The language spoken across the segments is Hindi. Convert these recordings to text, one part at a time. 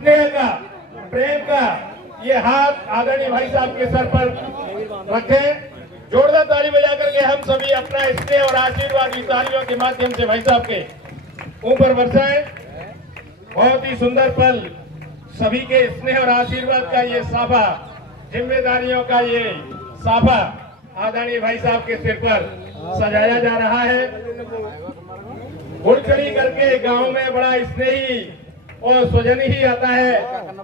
स्नेह का, प्रेम का ये हाथ आदरणीय भाई साहब के सर पर रखें। जोरदार ताली बजा करके हम सभी अपना स्नेह और आशीर्वाद की तालियों के माध्यम से भाई साहब के ऊपर बरसाएं। बहुत ही सुंदर पल, सभी के स्नेह और आशीर्वाद का ये साफा, जिम्मेदारियों का ये साफा आदरणीय भाई साहब के सिर पर सजाया जा रहा है। घुड़चढ़ी करके गांव में बड़ा स्नेही और स्वजन ही आता है,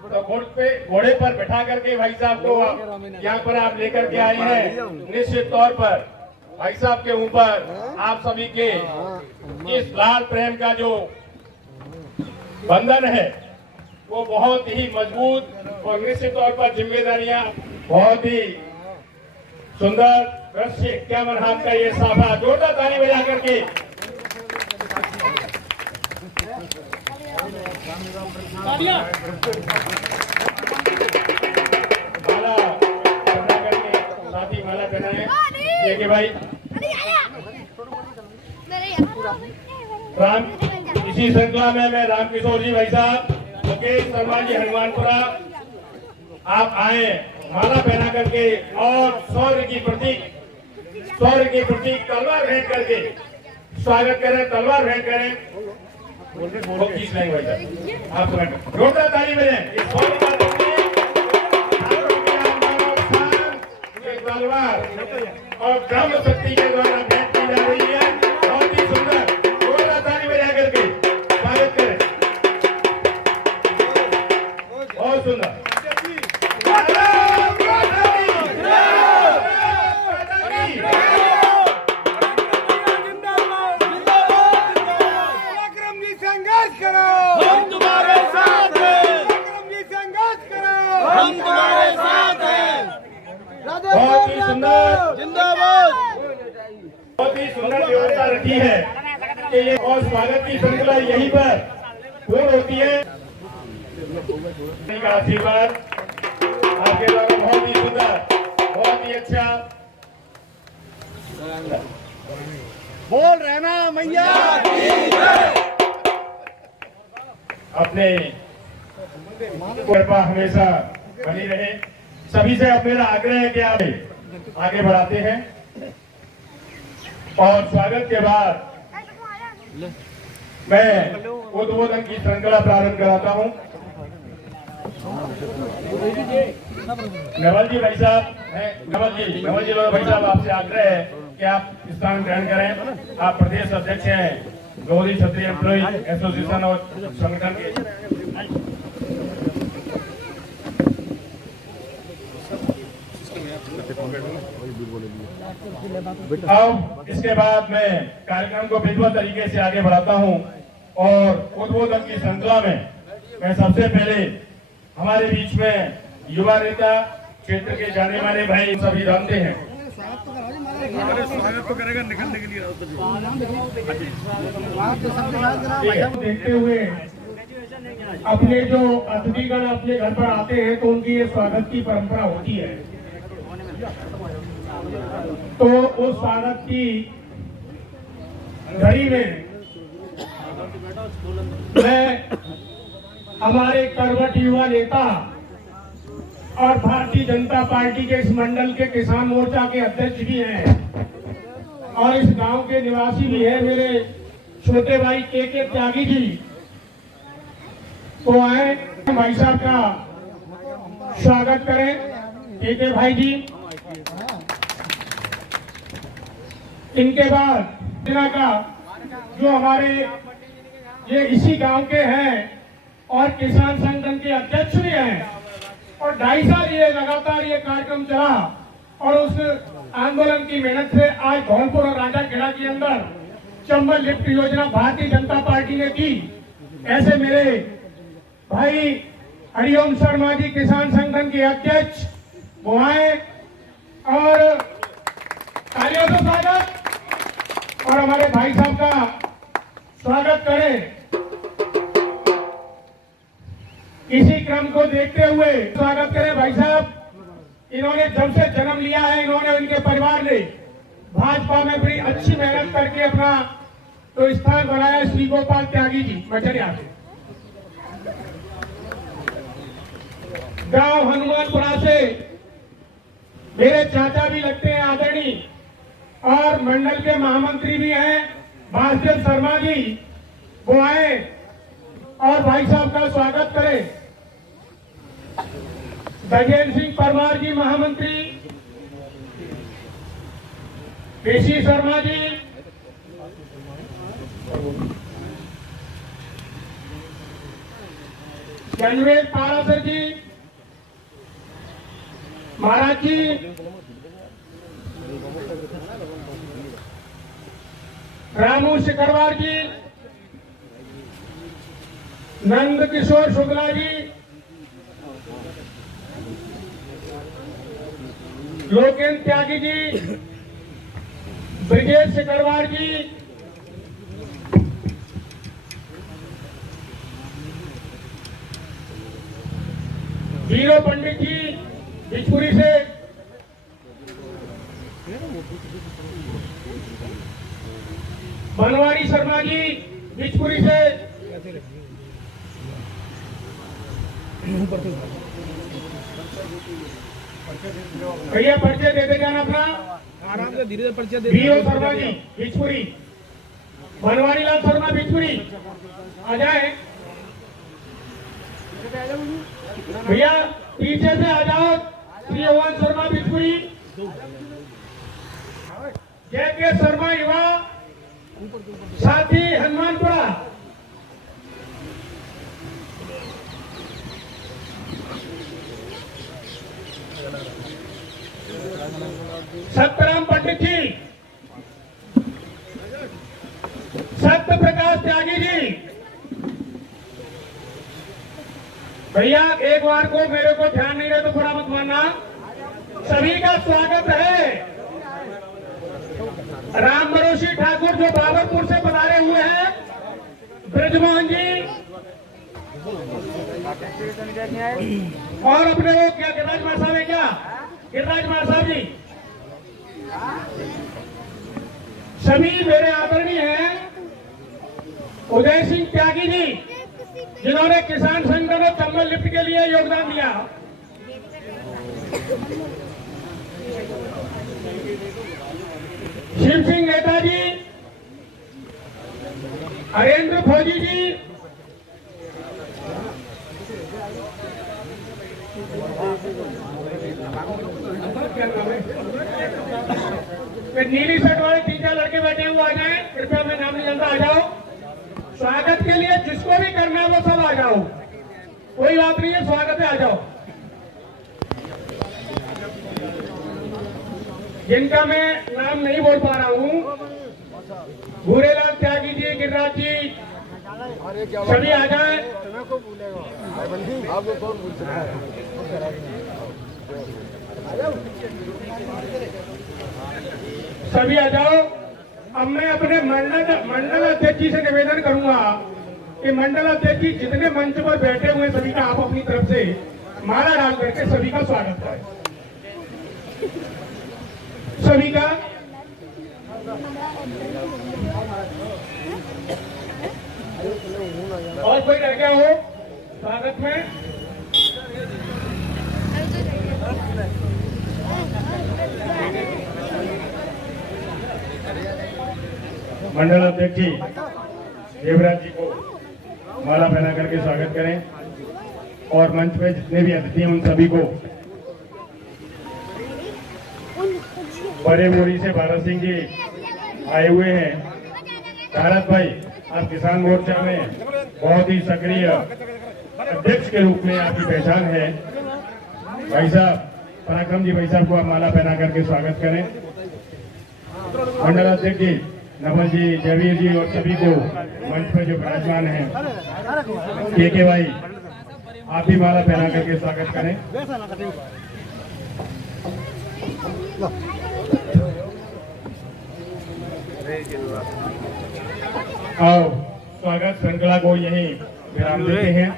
तो घोड़े पर बैठा करके भाई साहब को यहाँ पर आप लेकर के आए हैं। निश्चित तौर पर भाई साहब के ऊपर आप सभी के इस लाल प्रेम का जो बंधन है वो बहुत ही मजबूत और निश्चित तौर पर जिम्मेदारियां बहुत ही सुंदर दृश्य। 51 हाथ का ये साफा, जोरदार ताली बजा करके माला पहना करके साथी माला पहनाए। देखिए भाई राम, इसी श्रृंखला में मैं रामकिशोर जी भाई साहब, मुकेश शर्मा जी हनुमानपुरा, आप आए माला पहना करके और शौर्य की प्रतीक तलवार भेंट करके स्वागत करें, तलवार भेंट करें। वो खींच लेंगे भाई साहब, आप जोरदार ताली बजाएं। इस शौर्य का तलवार और ब्रह्म शक्ति के द्वारा भेंट की जा रही है। बहुत ही सुंदर, जोरदार ताली बजा करके स्वागत करें। बहुत सुंदर, बहुत ही सुंदर, जिंदाबाद। बहुत ही सुंदर व्यवस्था रखी है कि ये और स्वागत की श्रृंखला यहीं पर पूर्ण होती है। का आशीर्वाद आपके द्वारा बहुत ही सुंदर, बहुत ही अच्छा बोल रहे ना मैया। अपने कृपा हमेशा बनी रहे। सभी से अब मेरा आग्रह है कि आप आगे बढ़ाते हैं और स्वागत के बाद मैं उद्बोधन की श्रृंखला प्रारंभ कराता हूं। नवल जी भाई साहब हैं, नवल जी भाई साहब, आपसे आग्रह है कि आप स्थान ग्रहण करें। आप प्रदेश अध्यक्ष हैं गौरी क्षत्रिय एम्प्लॉय एसोसिएशन और संगठन के। अब इसके बाद मैं कार्यक्रम को विधिवत तरीके से आगे बढ़ाता हूं और उद्बोधन की श्रृंखला में मैं सबसे पहले हमारे बीच में युवा नेता, क्षेत्र के जाने माने भाई सभी जानते हैं। स्वागत तो करेगा निकलने के लिए देखते हुए अपने जो अतिथिगण अपने घर पर आते हैं तो उनकी ये स्वागत की परंपरा होती है। तो उस स्वागत की घड़ी में मैं हमारे करवट युवा नेता और भारतीय जनता पार्टी के इस मंडल के किसान मोर्चा के अध्यक्ष भी हैं और इस गांव के निवासी भी हैं, मेरे छोटे भाई के त्यागी जी, तो आए भाई साहब का स्वागत करें। के भाई जी, इनके बाद का जो हमारे ये इसी गांव के हैं और किसान संगठन के अध्यक्ष भी हैं और 2.5 साल ये लगातार ये कार्यक्रम चला और उस आंदोलन की मेहनत से आज धौलपुर और राजाखेड़ा के अंदर चंबल लिफ्ट योजना भारतीय जनता पार्टी ने की। ऐसे मेरे भाई हरिओम शर्मा जी किसान संगठन के अध्यक्ष वो आए और तालियों से स्वागत और हमारे भाई साहब का स्वागत करें। इसी क्रम को देखते हुए स्वागत करें भाई साहब। इन्होंने जब से जन्म लिया है, इन्होंने उनके परिवार ने भाजपा में बड़ी अच्छी मेहनत करके अपना तो स्थान बनाया। श्री गोपाल त्यागी जी मचरिया से गांव हनुमानपुरा से मेरे चाचा भी लगते हैं आदरणीय, और मंडल के महामंत्री भी हैं भास्कर शर्मा जी, वो आए और भाई साहब का स्वागत करें। गजेंद्र सिंह परमार जी महामंत्री, केसी शर्मा जी, जनवेद पारासर जी महाराज जी, रामू शिकरवार जी, नंद किशोर शुक्ला जी, लोकेन्द्र त्यागी जी, ब्रिजेश शिकरवार जी, वीरो पंडित जी बिजपुरी से, बनवारी शर्मा जी बिजपुरी से, भैया परिचय देते जाना अपना, आराम से धीरे धीरे परिचय दे। वीरो शर्मा जी बिजपुरी, बनवारी लाल शर्मा बिजपुरी आ जाए भैया, पीछे से आ जाओ। श्री ओवन शर्मा बिजपुरी, जय के शर्मा युवा साथी हनुमानपुरा, सत्यराम पंडित जी, सत्य प्रकाश त्यागी जी। भैया एक बार को मेरे को ध्यान नहीं रहे तो बुरा मत मानना। सभी का स्वागत है। राम भरोसी ठाकुर जो बाबरपुर से पधारे हुए हैं, ब्रजमोहन जी, और अपने वो क्या गिरिराज मार साहब है क्या, गिरिराज मार साहब जी, सभी मेरे आदरणीय हैं। उदय सिंह त्यागी जी जिन्होंने किसान संगठन और चंबल लिफ्ट के लिए योगदान दिया, शिव सिंह नेताजी, हरेंद्र फौजी जी, नीली शर्ट वाले 3-4 लड़के बैठे हुए आ जाएं, कृपया, मैं नाम नहीं जानता, आ जाओ। स्वागत के लिए जिसको भी करना है वो सब आ जाओ, कोई बात नहीं है, स्वागत है, आ जाओ। जिनका मैं नाम नहीं बोल पा रहा हूँ, भूरेलाल त्यागी जी, गिरिराज जी, सभी आ जाए। सभी आ जाओ। अब मैं अपने मंडल अध्यक्ष जी से निवेदन करूंगा कि मंडल अध्यक्ष जी जितने मंच पर बैठे हुए सभी का आप अपनी तरफ से माला डाल करके सभी का स्वागत करें। सभी का और कोई रह गया हो स्वागत में? मंडल अध्यक्ष जी देवराज जी को माला पहना करके स्वागत करें, और मंच पे जितने भी अतिथि हैं उन सभी को। बड़े मोरी से भारत सिंह जी आए हुए हैं। भारत भाई, आप किसान मोर्चा में बहुत ही सक्रिय अध्यक्ष के रूप में आपकी पहचान है। भाई साहब, पराक्रम जी भाई साहब को आप माला पहना करके स्वागत करें। मंडल अध्यक्ष जी नवल जी, जयवीर जी और सभी को मंच पर जो विराजमान हैं, के भाई, आप भी माला पहना करके स्वागत करें। आओ, स्वागत श्रृंखला को यहीं विराम देते हैं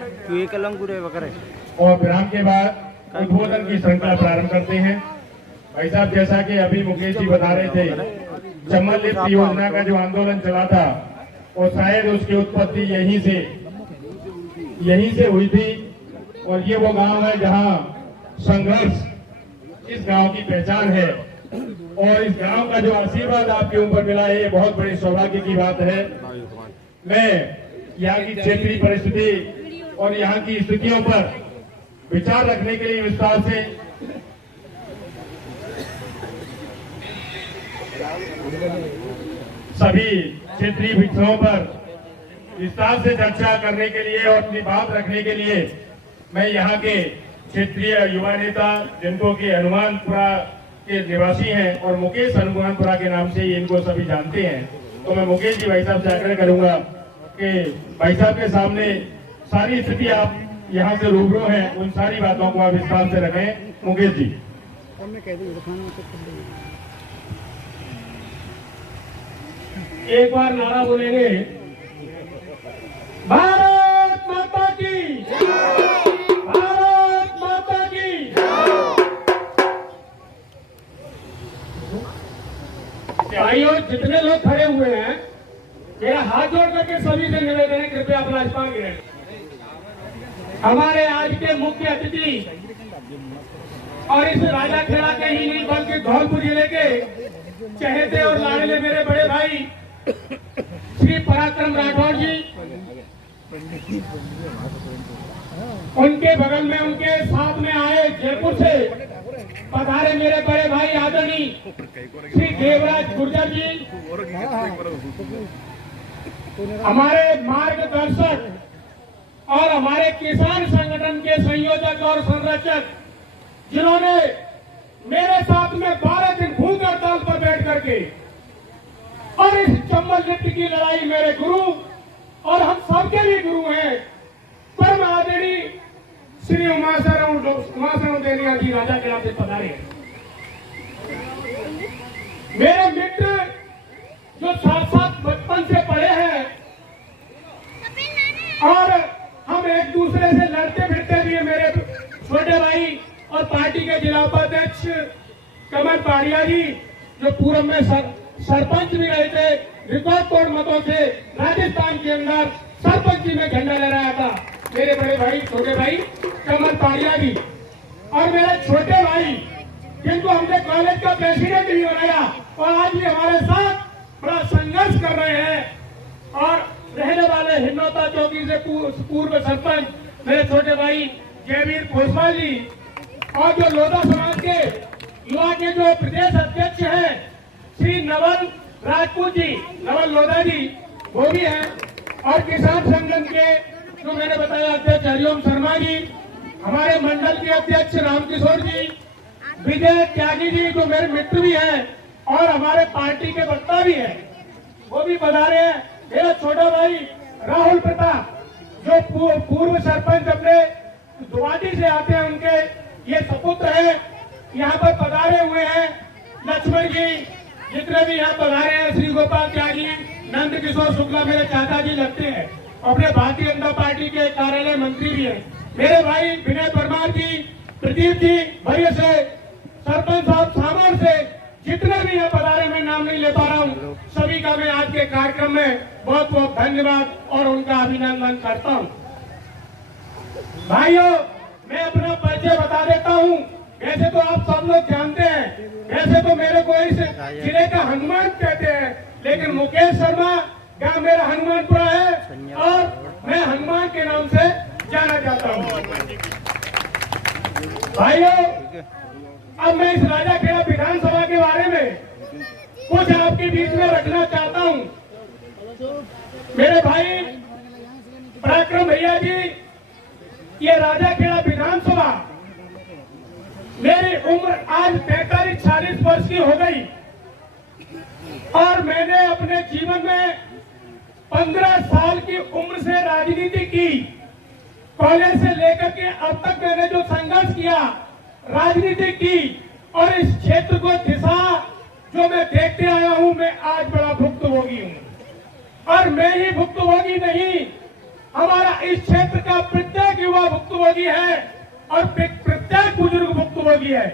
और विराम के बाद उद्बोधन की श्रृंखला प्रारंभ करते हैं। भाई साहब, जैसा कि अभी मुकेश जी बता रहे थे, चंबल लिफ्ट योजना का जो आंदोलन चला था और शायद उसकी उत्पत्ति यहीं से हुई थी, और ये वो गांव है जहां संघर्ष इस गांव की पहचान है और इस गांव का जो आशीर्वाद आपके ऊपर मिला है ये बहुत बड़ी सौभाग्य की बात है। मैं यहाँ की क्षेत्रीय परिस्थिति और यहाँ की स्थितियों पर विचार रखने के लिए विस्तार से सभी क्षेत्रीय विषयों पर विस्तार से चर्चा करने के लिए और अपनी बात रखने के लिए मैं यहाँ के क्षेत्रीय युवा नेता जिनको कि हनुमानपुरा के निवासी हैं और मुकेश हनुमानपुरा के नाम से ही इनको सभी जानते हैं, तो मैं मुकेश जी भाई साहब से आग्रह करूंगा कि भाई साहब के सामने सारी स्थिति आप यहाँ से रूबरू हैं, उन सारी बातों को आप विस्तार से रखें। मुकेश जी। एक बार नारा बोलेंगे, भारत माता की, भारत माता की। भाइयों जितने लोग खड़े हुए हैं, मेरा हाथ जोड़ करके सभी से निवेदन है, कृपया अपना स्थान गिरें। हमारे आज के मुख्य अतिथि और इस राजाखेड़ा के ही नहीं बल्कि धौलपुर जिले के चहेते और लाडले मेरे बड़े भाई श्री पराक्रम राठौर जी, उनके बगल में उनके साथ में आए जयपुर से पधारे मेरे बड़े भाई आदरणीय श्री देवराज गुर्जर जी, हमारे मार्गदर्शक और हमारे किसान संगठन के संयोजक और संरक्षक जिन्होंने मेरे साथ में 12 दिन भूख हड़ताल पर बैठ करके और इस चंबल नृत्य की लड़ाई मेरे गुरु और हम सबके भी गुरु हैं परम आदरणीय श्री उमाशरण देनिया जी राजाखेड़ा से पधारे। मेरे मित्र जो साथ साथ बचपन से पढ़े हैं और हम एक दूसरे से लड़ते फिरते भी हैं, मेरे छोटे भाई और पार्टी के जिला उपाध्यक्ष कमल पाड़िया जी जो पूर्व में सरपंच भी रहे थे, रिकॉर्ड तोड़ मतों से राजस्थान के अंदर सरपंच में झंडा लहराया था, मेरे बड़े भाई छोटे भाई कमल पाड़िया जी, और मेरे छोटे भाई जिनको हमने कॉलेज का प्रेसिडेंट भी बनाया और आज भी हमारे साथ बड़ा संघर्ष कर रहे हैं और रहने वाले हिन्नौता चौकी से पूर्व सरपंच मेरे छोटे भाई जयवीर खोसवाल जी और जो लोधा समाज के युवा के जो प्रदेश अध्यक्ष हैं श्री नवल राजपूत जी, नवल लोधा जी वो भी हैं, और किसान संगठन के जो मैंने बताया अध्यक्ष हरिओम शर्मा जी, हमारे मंडल के अध्यक्ष रामकिशोर जी, विजय त्यागी जी जो मेरे मित्र भी हैं और हमारे पार्टी के वक्ता भी हैं वो भी पधारे हैं। मेरा छोटा भाई राहुल प्रताप जो पूर्व सरपंच अपने दुवाटी से आते हैं, उनके ये सपुत्र है यहाँ पर पधारे हुए हैं। लक्ष्मण जी जितने भी यहाँ पधारे हैं, श्री गोपाल त्यागी, नंद किशोर शुक्ला मेरे चाचा जी लगते हैं, अपने भारतीय जनता पार्टी के कार्यालय मंत्री भी हैं। मेरे भाई विनय परमार जी, प्रदीप जी भैया से, सरपंच साहब सामर से, जितने भी यहाँ पधारे मैं नाम नहीं ले पा रहा हूँ, सभी का मैं आज के कार्यक्रम में बहुत बहुत धन्यवाद और उनका अभिनंदन करता हूँ। भाइयों मैं अपना परिचय बता देता हूँ, वैसे तो आप सब लोग जानते हैं, वैसे तो मेरे को इस जिले का हनुमान कहते हैं, लेकिन मुकेश शर्मा गांव मेरा हनुमानपुरा है और मैं हनुमान के नाम से जाना जाता हूँ। भाइयों अब मैं इस राजाखेड़ा विधानसभा के बारे में कुछ आपके बीच में रखना चाहता हूँ। मेरे भाई पराक्रम भैया जी, ये राजाखेड़ा विधानसभा मेरी उम्र आज 45-46 वर्ष की हो गई और मैंने अपने जीवन में 15 साल की उम्र से राजनीति की। कॉलेज से लेकर के अब तक मैंने जो संघर्ष किया, राजनीति की और इस क्षेत्र को दिशा जो मैं देखते आया हूं, मैं आज बड़ा भुक्तभोगी हूं। और मैं ही भुक्तभोगी नहीं, हमारा इस क्षेत्र का प्रत्येक युवा भुक्तभोगी है और प्रत्येक बुजुर्ग भुक्तभोगी है।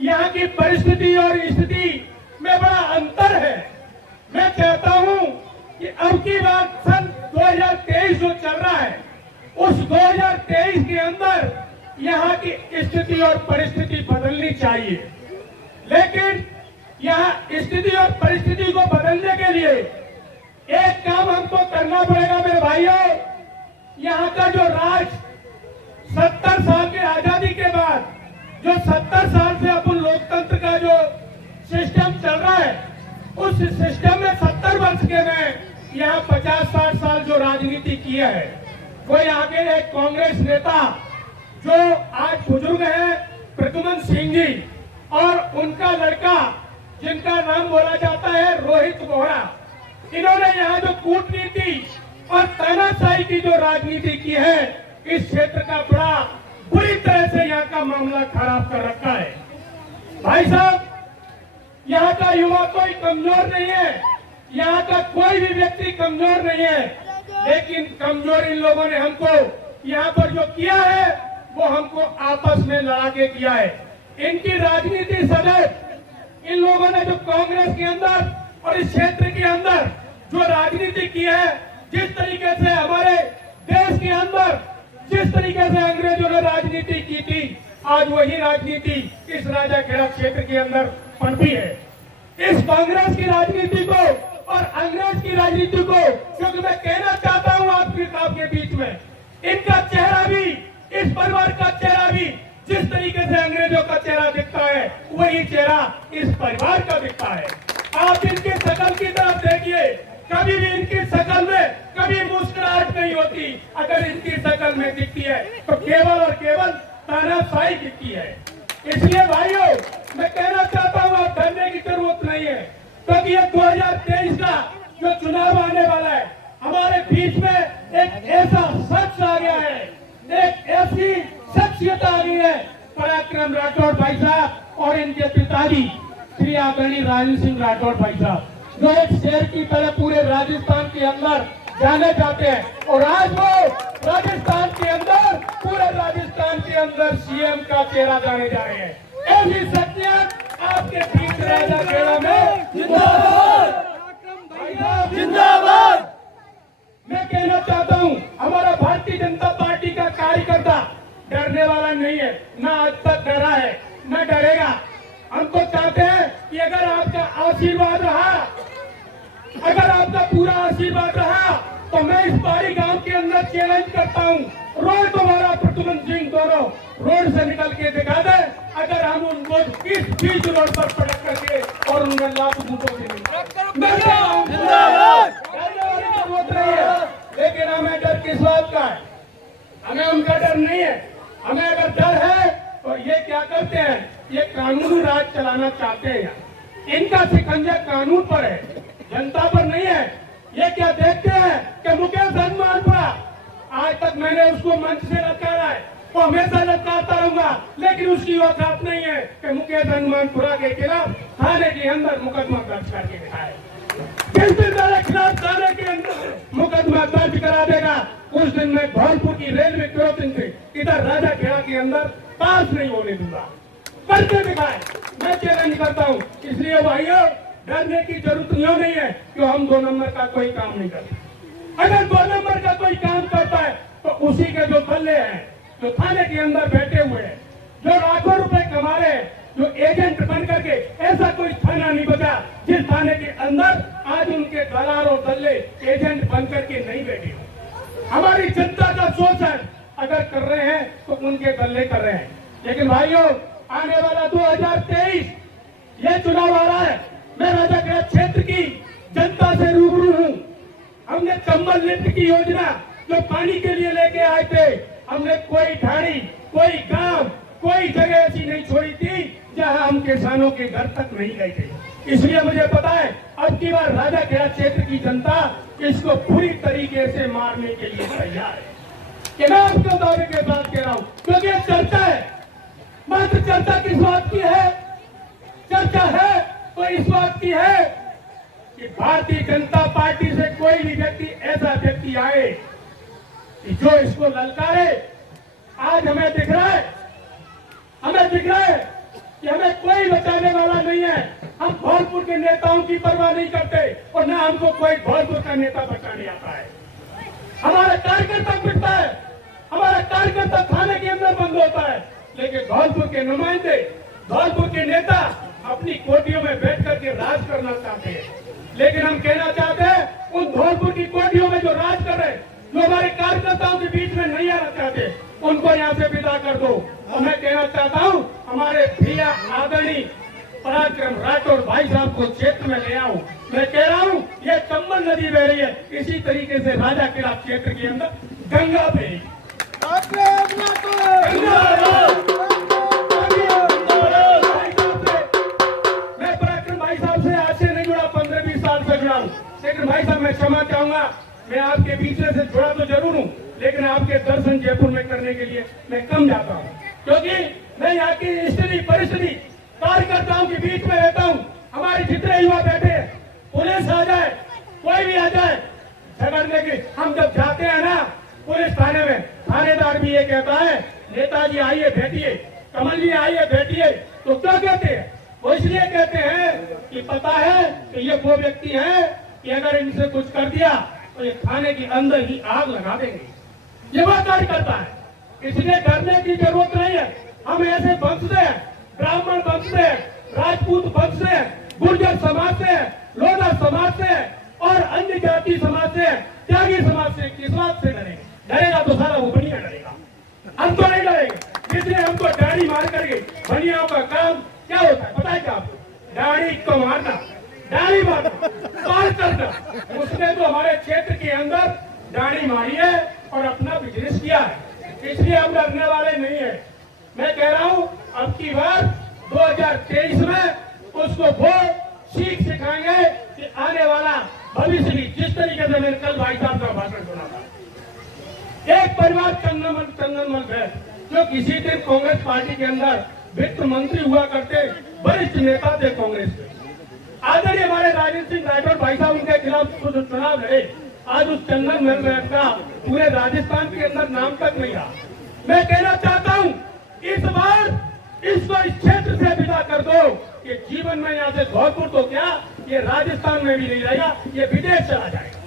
यहाँ की परिस्थिति और स्थिति में बड़ा अंतर है। मैं कहता हूं कि अब की बात सन 2023 जो चल रहा है, उस 2023 के अंदर यहाँ की स्थिति और परिस्थिति बदलनी चाहिए, लेकिन यहाँ स्थिति और परिस्थिति को बदलने के लिए एक काम हमको करना पड़ेगा मेरे भाइयों। यहाँ का जो राज 70 साल की आजादी के बाद जो 70 साल से अपन लोकतंत्र का जो सिस्टम चल रहा है, उस सिस्टम में 70 वर्ष के में यहाँ 50-60 साल जो राजनीति किया है, वो यहाँ के एक कांग्रेस नेता जो आज बुजुर्ग है प्रद्युमन सिंह जी, और उनका लड़का जिनका नाम बोला जाता है रोहित बोहरा, इन्होंने यहाँ जो कूटनीति और तानाशाही की जो राजनीति की है, इस क्षेत्र का बड़ा बुरी तरह से यहाँ का मामला खराब कर रखा है। भाई साहब, यहाँ का युवा कोई कमजोर नहीं है, यहाँ का कोई भी व्यक्ति कमजोर नहीं है, लेकिन कमजोर इन लोगों ने हमको यहाँ पर जो किया है वो हमको आपस में लड़ा के किया है। इनकी राजनीति सदैव इन लोगों ने जो कांग्रेस के अंदर और इस क्षेत्र के अंदर जो राजनीति की है, जिस तरीके से हमारे देश के अंदर जिस तरीके से अंग्रेजों ने राजनीति की थी, आज वही राजनीति इस राजाखेड़ा क्षेत्र के अंदर पनपी है। इस कांग्रेस की राजनीति को और अंग्रेज की राजनीति को, क्योंकि मैं कहना चाहता हूं आपके बीच में, इनका चेहरा भी, इस परिवार का चेहरा भी जिस तरीके से अंग्रेजों का चेहरा दिखता है, वही चेहरा इस परिवार का दिखता है। आप इनकी शकल की तरफ देखिए, कभी भी इनकी शकल में कभी मुस्कुराहट नहीं होती। अगर इनकी शकल में दिखती है तो केवल और केवल तानाशाही दिखती है। इसलिए भाइयों, मैं कहना चाहता हूं, आप डरने की जरूरत नहीं है, क्योंकि ये 2023 का जो चुनाव आने वाला है, हमारे बीच में एक ऐसा शख्स आ गया है, एक ऐसी शख्सियत आ गई है, पराक्रम राठौड़ भाई साहब और इनके पिताजी श्री आदरणीय राजेंद्र सिंह राठौड़ भाई साहब, जो एक शेर की तरह पूरे राजस्थान के अंदर जाने जाते हैं, और आज वो राजस्थान के अंदर, पूरे राजस्थान के अंदर सीएम का चेहरा जाने जा रहे हैं। ऐसी शख्सियत आपके बीच राजाखेड़ा में जिंदाबाद, जिंदाबाद। मैं कहना चाहता हूं, हमारा भारतीय जनता पार्टी का कार्यकर्ता डरने वाला नहीं है, ना आज तक डरा है, ना डरेगा। हमको चाहते हैं कि अगर आपका आशीर्वाद रहा, अगर आपका पूरा आशीर्वाद रहा, तो मैं इस बारी गांव के अंदर चैलेंज करता हूं, रोड तुम्हारा प्रद्युमन सिंह दोनों रोड से निकल के दिखा दे, अगर हम उनको किस बीच रोड पर पटक करके और उनका लाभ बूटों से जरूरत नहीं है। लेकिन हमें डर किस बात का है? हमें उनका डर नहीं है। हमें अगर डर है तो ये क्या करते हैं, ये कानूनी राज चलाना चाहते हैं। इनका शिकंजा कानून पर है, जनता पर नहीं है। ये क्या देखते हैं कि मुकेश हनुमानपुरा, आज तक मैंने उसको मंच से लटकाया है, वो हमेशा लटकाता रहूंगा, लेकिन उसकी औकात नहीं है कि मुकेश हनुमानपुरा के खिलाफ थाने के अंदर मुकदमा दर्ज करके दिखाए। किस दिन मेरे खिलाफ थाने के अंदर मुकदमा दर्ज करा देगा, उस दिन मैं धौलपुर की रेलवे क्रॉसिंग से इधर राजाखेड़ा के अंदर पास नहीं होने दूंगा। करके दिखाए, मैं चैलेंज करता हूँ। इसलिए भाइयों, डरने की जरूरत नहीं है कि हम 2 नंबर का कोई काम नहीं करते। अगर 2 नंबर का कोई काम करता है तो उसी के जो दल्ले हैं, जो थाने के अंदर बैठे हुए हैं, जो लाखों रुपए कमा रहे हैं, जो एजेंट बन करके, ऐसा कोई थाना नहीं बचा जिस थाने के अंदर आज उनके दलाल और दल्ले एजेंट बन करके नहीं बैठे हो। हमारी जनता का शोषण अगर कर रहे हैं तो उनके दल्ले कर रहे हैं। लेकिन भाइयों, आने वाला 2023 ये चुनाव आ रहा है, मैं राजाखेड़ा क्षेत्र की जनता से रूबरू हूँ। हमने चंबल लिफ्ट की योजना जो पानी के लिए लेके आए थे, हमने कोई ढाणी, कोई गांव, कोई जगह ऐसी नहीं छोड़ी थी जहां हम किसानों के घर तक नहीं गए थे। इसलिए मुझे पता है अब की बार राजाखेड़ा क्षेत्र की जनता इसको पूरी तरीके से मारने के लिए तैयार है। कि मैं आपको दावे के साथ कह रहा हूं, क्योंकि चर्चा है, मात्र चर्चा किस बात की है? चर्चा है तो इस बात की है कि भारतीय जनता पार्टी से कोई भी व्यक्ति, ऐसा व्यक्ति आए कि जो इसको ललकारे। आज हमें दिख रहा है, हमें दिख रहा है कि हमें कोई बचाने वाला नहीं है। हम धौलपुर के नेताओं की परवाह नहीं करते और ना हमको कोई धौलपुर का नेता बचाने आता है। हमारा कार्यकर्ता पिटता है, हमारा हमारा कार्यकर्ता थाने के अंदर बंद होता है, लेकिन धौलपुर के नुमाइंदे, धौलपुर के नेता अपनी कोठियों में बैठ करके राज करना चाहते हैं। लेकिन हम कहना चाहते हैं उन धौलपुर की कोठियों में जो राज कर रहे हैं, जो हमारे कार्यकर्ताओं के बीच में नहीं आना चाहते, उनको यहाँ से विदा कर दो। और मैं कहना चाहता हूँ हमारे भैया आदरणीय पराक्रम राठौर भाई साहब को क्षेत्र में ले आऊं। मैं कह रहा हूँ ये चंबल नदी बह रही है, इसी तरीके से राजा किला क्षेत्र के अंदर गंगा बहेगी। मैं पराक्रम भाई साहब से आज से नहीं जुड़ा, 15-20 साल से जुड़ा हूँ। लेकिन भाई साहब मैं क्षमा चाहूंगा, मैं आपके बीच से जुड़ा तो जरूर हूँ, लेकिन आपके दर्शन जयपुर में करने के लिए मैं कम जाता हूँ, क्योंकि मैं यहाँ की स्थिति परिस्थिति कार्यकर्ताओं के बीच में रहता हूँ। हमारे जितने युवा बैठे हैं, पुलिस आ जाए, कोई भी आ जाए झगड़ने की, हम जब जाते हैं ना पुलिस थाने में, थानेदार भी ये कहता है नेताजी आइए बैठिए, कमल जी आइए बैठिए, तो क्या कहते हैं? वो इसलिए कहते हैं कि पता है कि ये वो व्यक्ति है कि अगर इनसे कुछ कर दिया तो ये थाने के अंदर ही आग लगा देंगे। ये वो कार्य करता है, इसलिए डरने की जरूरत नहीं है। हम ऐसे वंश से हैं, ब्राह्मण वंश से, राजपूत वंश से, गुर्जर समाज से, लोधा समाज से और अन्य जाति समाज से, त्यागी समाज से, किस बात से डरेंगे? डरेगा तो सारा वो बनिया डरेगा, हम तो नहीं डरेंगे। इसलिए हमको दाढ़ी मार करके बनियाओं का काम क्या होता है पता है क्या आपको? दाढ़ी को मारना, दाढ़ी मारना, पार करना। उसने तो हमारे क्षेत्र के अंदर दाढ़ी मारी है और अपना बिजनेस किया है, इसलिए हम डरने वाले नहीं है। मैं कह रहा हूँ अब की बार 2023 में उसको वो सीख सिखाएंगे कि आने वाला भविष्य भी जिस तरीके से मैंने कल भाई साहब का भाषण सुना था, एक परिवार चंदनमल है जो किसी दिन कांग्रेस पार्टी के अंदर वित्त मंत्री हुआ करते वरिष्ठ नेता थे कांग्रेस के, आदरणीय हमारे राजेंद्र सिंह राठौर भाई साहब उनके खिलाफ चुनाव लड़े। आज उस चंदनमल का पूरे राजस्थान के अंदर नाम तक नहीं रहा। मैं कहना चाहता हूँ इस बार इसको इस क्षेत्र से विदा कर दो कि जीवन में यहाँ से धौलपुर तो क्या ये राजस्थान में भी नहीं रहेगा, ये विदेश चला जाएगा।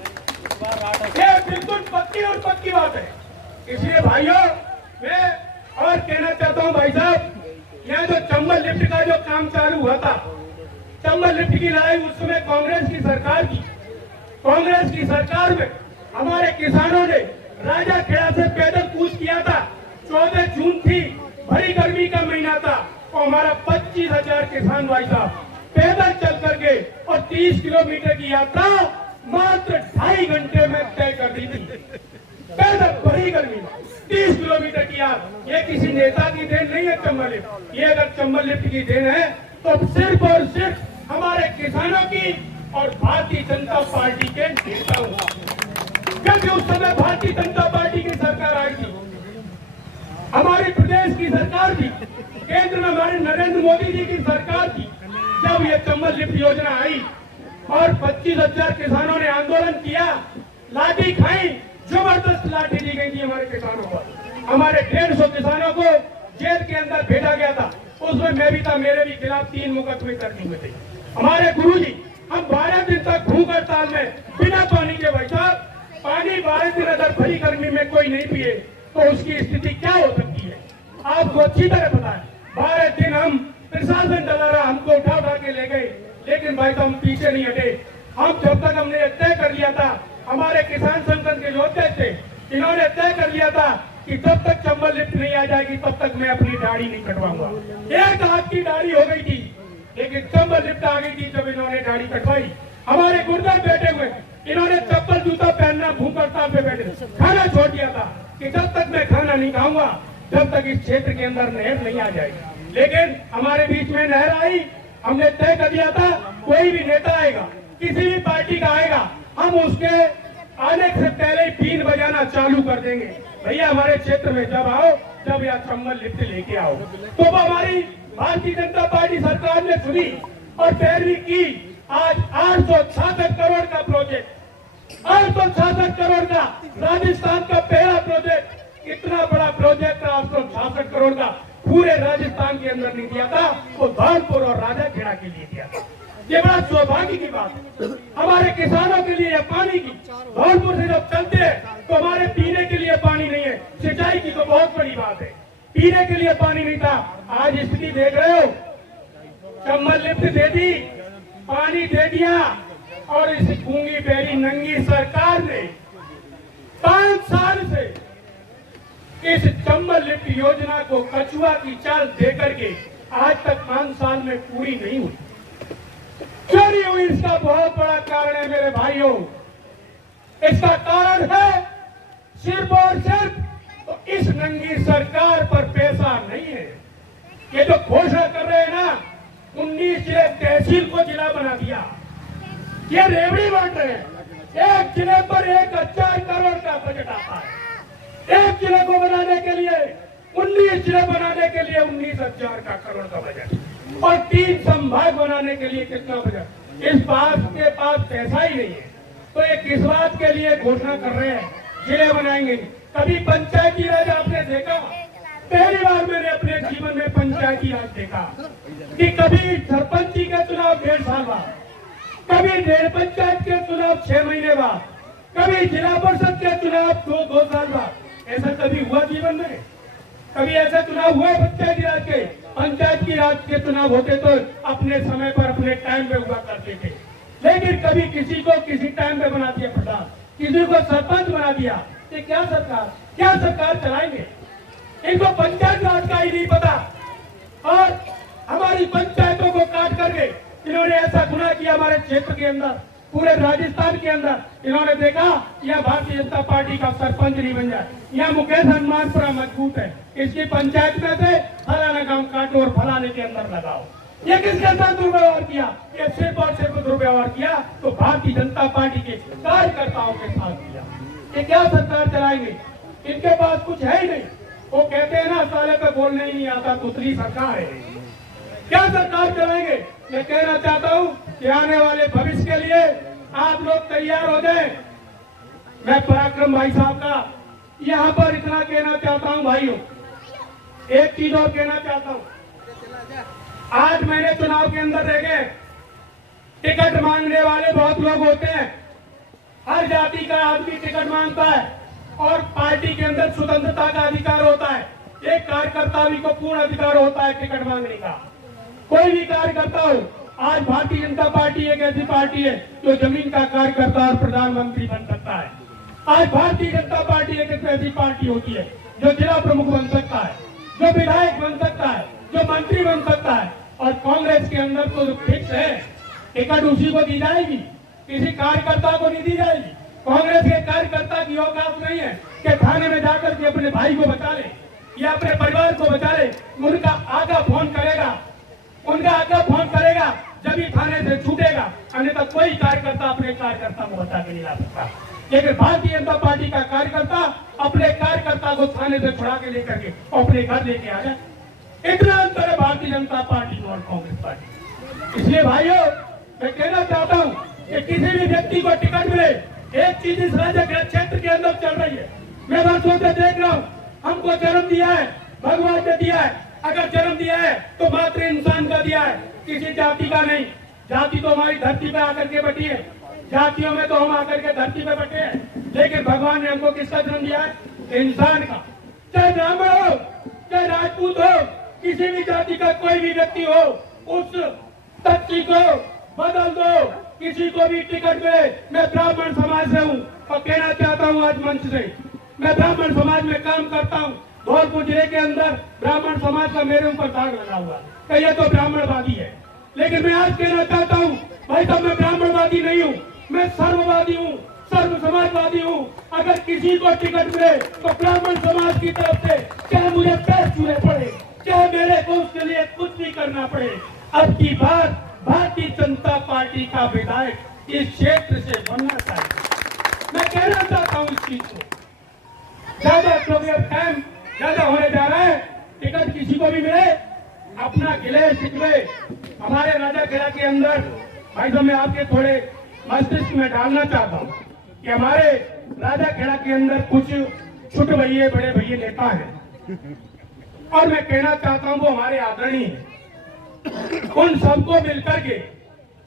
ये बिल्कुल पक्की और पक्की बात है। इसलिए भाइयों मैं और कहना चाहता हूँ भाई साहब, यहाँ जो चंबल लिफ्ट का जो काम चालू हुआ था, चंबल लिफ्ट की लड़ाई उस समय कांग्रेस की सरकार की, कांग्रेस की सरकार में हमारे किसानों ने राजा खेड़ा से पैदल कूच किया था। 14 जून थी, भरी गर्मी का महीना था और हमारा 25,000 किसान भाई साहब पैदल चल करके और 30 किलोमीटर की यात्रा मात्र 2.5 घंटे में तय कर दी थी। पैदल भरी गर्मी में 30 किलोमीटर की यात्रा, ये किसी नेता की देन नहीं है चंबल लिफ्ट। ये अगर चंबल लिफ्ट की देन है तो सिर्फ और सिर्फ हमारे किसानों की और भारतीय जनता पार्टी के नेताओं की। क्योंकि उस समय भारतीय जनता पार्टी की सरकार आई थी, हमारे प्रदेश की सरकार थी, केंद्र में हमारे नरेंद्र मोदी जी की सरकार थी। जब ये चंबल लिफ्ट योजना आई और 25,000 किसानों ने आंदोलन किया, लाठी खाई, जबरदस्त लाठी दी गई थी हमारे किसानों को। हमारे 150 किसानों को जेल के अंदर भेजा गया था, उसमें मैं भी था, मेरे भी खिलाफ 3 मुकदमे दर्ज हुए थे। हमारे गुरुजी, हम 12 दिन तक भूख हड़ताल में बिना पानी के, भाई साहब पानी 12 दिन अगर भरी गर्मी में कोई नहीं पिए तो उसकी स्थिति क्या हो सकती है आपको अच्छी तरह पता है। 12 दिन हम प्रशासन डरा रहा, हमको उठा उठा के ले गए, लेकिन भाई साहब हम पीछे नहीं हटे। हम जब तक हमने तय कर लिया था, हमारे किसान संगठन के जो अध्यक्ष थे इन्होंने तय कर लिया था कि जब तक चंबल लिफ्ट नहीं आ जाएगी तब तक मैं अपनी दाढ़ी नहीं कटवाऊंगा। 1 हाथ की दाढ़ी हो गई थी, लेकिन चंबल लिफ्ट आ गई थी जब इन्होंने दाढ़ी कटवाई। हमारे गुर्जर बैठे हुए, इन्होंने चप्पल जूता पहनना भूख हड़ताल पे बैठे, खाना छोड़ दिया था कि जब तक मैं खाना नहीं खाऊंगा जब तक इस क्षेत्र के अंदर नहर नहीं आ जाएगी। लेकिन हमारे बीच में नहर आई, हमने तय कर दिया था कोई भी नेता आएगा, किसी भी पार्टी का आएगा, हम उसके आने से पहले ही बीन बजाना चालू कर देंगे। भैया हमारे क्षेत्र में जब आओ, जब यहाँ चंबल लिफ्ट लेके आओ, तो हमारी भारतीय जनता पार्टी सरकार ने सुनी और पैरवी की। आज 866 करोड़ का प्रोजेक्ट, 866 करोड़ का राजस्थान का पहला प्रोजेक्ट, इतना बड़ा प्रोजेक्ट 866 करोड़ का पूरे राजस्थान के अंदर नहीं दिया था, वो धौलपुर और राजा खेड़ा के लिए दिया था। ये बड़ा सौभाग्य की बात है हमारे किसानों के लिए। पानी की धौलपुर से जब चलते हैं तो हमारे पीने के लिए पानी नहीं है, सिंचाई की तो बहुत बड़ी बात है, पीने के लिए पानी नहीं था। आज स्थिति देख रहे हो, चंबल लिफ्ट दे दी, पानी दे दिया, और इस गूंगी बेरी नंगी सरकार ने 5 साल से इस चंबल लिफ्ट योजना को कछुआ की चाल देकर के आज तक 5 साल में पूरी नहीं हुई। क्यों नहीं हुई? इसका बहुत बड़ा कारण है मेरे भाइयों। इसका कारण है सिर्फ और सिर्फ तो इस नंगी सरकार पर पैसा नहीं है। ये जो घोषणा कर रहे हैं ना, 19 जिले तहसील को जिला बना दिया, ये रेवड़ी बांट रहे हैं। एक जिले पर 1000 करोड़ का बजट आता है। एक जिले को बनाने के लिए 19 जिले बनाने के लिए 19,000 का करोड़ का बजट, और 3 संभाग बनाने के लिए कितना बजट? इस बात के पास पैसा ही नहीं है। तो ये किस बात के लिए घोषणा कर रहे हैं जिले बनाएंगे? कभी पंचायती राज आपने देखा? पहली बार मैंने अपने जीवन में पंचायती राज देखा कि कभी सरपंची के चुनाव 1.5 साल बाद, कभी डेढ़ पंचायत के चुनाव 6 महीने बाद, कभी जिला परिषद के चुनाव 2 साल बाद। ऐसा कभी हुआ जीवन में? कभी ऐसा चुनाव हुआ पंचायती राज के? पंचायत की राज के चुनाव होते तो अपने समय पर अपने टाइम पे हुआ करते थे, लेकिन कभी किसी को किसी टाइम पे बना दिया प्रधान, किसी को सरपंच बना दिया। ये क्या सरकार चलाएंगे? इनको पंचायत राज का ही नहीं पता, और हमारी पंचायतों को काट करके इन्होंने ऐसा गुनाह किया हमारे क्षेत्र के अंदर, पूरे राजस्थान के अंदर। इन्होंने देखा यह भारतीय जनता पार्टी का सरपंच नहीं बन जाए, यह मुकेश हनुमान पूरा मजबूत है, इसकी पंचायत में से फलाना गांव काटो और फलाने के अंदर लगाओ। ये किसके साथ दुर्व्यवहार किया? ये सिर्फ और सिर्फ दुर्व्यवहार किया तो भारतीय जनता पार्टी के कार्यकर्ताओं के साथ किया। ये क्या सरकार चलाएंगे? इनके पास कुछ है ही नहीं। वो कहते हैं ना, साले पे बोलने ही नहीं आता, तुतली सरकार है। क्या सरकार चलाएंगे? मैं कहना चाहता हूँ कि आने वाले भविष्य के लिए आप लोग तैयार हो जाएं। मैं पराक्रम भाई साहब का यहाँ पर इतना कहना चाहता हूँ भाइयों। एक चीज और कहना चाहता हूँ, आज मैंने चुनाव के अंदर देखे टिकट मांगने वाले बहुत लोग होते हैं। हर जाति का आदमी टिकट मांगता है और पार्टी के अंदर स्वतंत्रता का अधिकार होता है। एक कार्यकर्ता भी को पूर्ण अधिकार होता है टिकट मांगने का। कोई भी कार्यकर्ता हो, आज भारतीय जनता पार्टी एक ऐसी पार्टी है जो जमीन का कार्यकर्ता और प्रधानमंत्री बन सकता है। आज भारतीय जनता पार्टी एक ऐसी पार्टी होती है जो जिला प्रमुख बन सकता है, जो विधायक बन सकता है, जो मंत्री बन सकता है। और कांग्रेस के अंदर तो फिक्स है, टिकट उसी को दी जाएगी, किसी कार्यकर्ता को नहीं दी जाएगी। कांग्रेस के कार्यकर्ता की औकात नहीं है कि थाने में जाकर के अपने भाई को बचा ले या अपने परिवार को बचा ले। उनका आगा फोन करेगा, जब ही थाने से छूटेगा, अन्यथा कोई कार्यकर्ता अपने कार्यकर्ता को बचा के नहीं ला सकता। लेकिन भारतीय जनता पार्टी का कार्यकर्ता अपने कार्यकर्ता को थाने से छुड़ा के लेकर के अपने घर लेके आ जाए। इतना अंतर है भारतीय जनता पार्टी और कांग्रेस पार्टी। इसलिए भाइयों, मैं कहना चाहता हूँ कि किसी भी व्यक्ति को टिकट मिले, एक चीज इस राज्य के क्षेत्र के अंदर चल रही है, मैं वर्षों से देख रहा हूँ। हमको जन्म दिया है भगवान ने दिया है, अगर जन्म दिया है तो मात्र इंसान का दिया है, किसी जाति का नहीं। जाति तो हमारी धरती पे आकर के बैठी है, जातियों में तो हम आकर के धरती पे बैठे हैं, लेकिन भगवान ने हमको किसका जन्म दिया है? इंसान का। चाहे ब्राह्मण हो, चाहे राजपूत हो, किसी भी जाति का कोई भी व्यक्ति हो, उस तथ्य को बदल दो। किसी को भी टिकट मिले। मैं ब्राह्मण समाज से हूँ और कहना चाहता हूँ आज मंच से, मैं ब्राह्मण समाज में काम करता हूँ। धौलपुर जिले के अंदर ब्राह्मण समाज का मेरे ऊपर दाग लगा हुआ है, ये तो ब्राह्मणवादी है। लेकिन मैं आज कहना चाहता हूँ भाई साहब, मैं ब्राह्मणवादी नहीं हूँ, मैं सर्ववादी हूँ, सर्व समाजवादी हूँ। अगर किसी को टिकट मिले तो ब्राह्मण समाज की तरफ से चाहे मुझे पैर छूने पड़े, चाहे मेरे को उसके लिए कुछ भी करना पड़े, अब की बार भारतीय जनता पार्टी का विधायक इस क्षेत्र से बनना चाहिए। मैं कहना चाहता हूँ इस चीज को। ज्यादा टाइम ज्यादा होने जा रहा है, टिकट किसी को भी मिले, अपना गिले शिकवे हमारे राजा खेड़ा के अंदर भाई साहब मैं आपके थोड़े मस्तिष्क में डालना चाहता हूँ कि हमारे राजा खेड़ा के अंदर कुछ छोटे भैये बड़े भैये नेता हैं, और मैं कहना चाहता हूँ वो हमारे आदरणीय हैं। उन सबको मिलकर के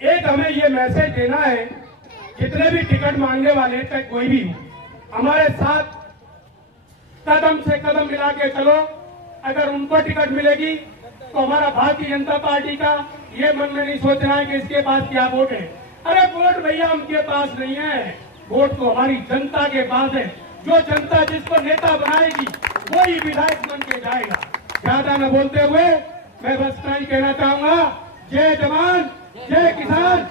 एक हमें ये मैसेज देना है, जितने भी टिकट मांगने वाले चाहे कोई भी हो, हमारे साथ कदम से कदम मिला के चलो। अगर उनको टिकट मिलेगी तो हमारा भारतीय जनता पार्टी का ये मन में नहीं सोचना है कि इसके पास क्या वोट है। अरे वोट भैया उनके पास नहीं है, वोट तो हमारी जनता के पास है। जो जनता जिसको नेता बनाएगी वही विधायक बन के जाएगा। ज्यादा न बोलते हुए मैं बस इतना ही कहना चाहूंगा, जय जवान जय किसान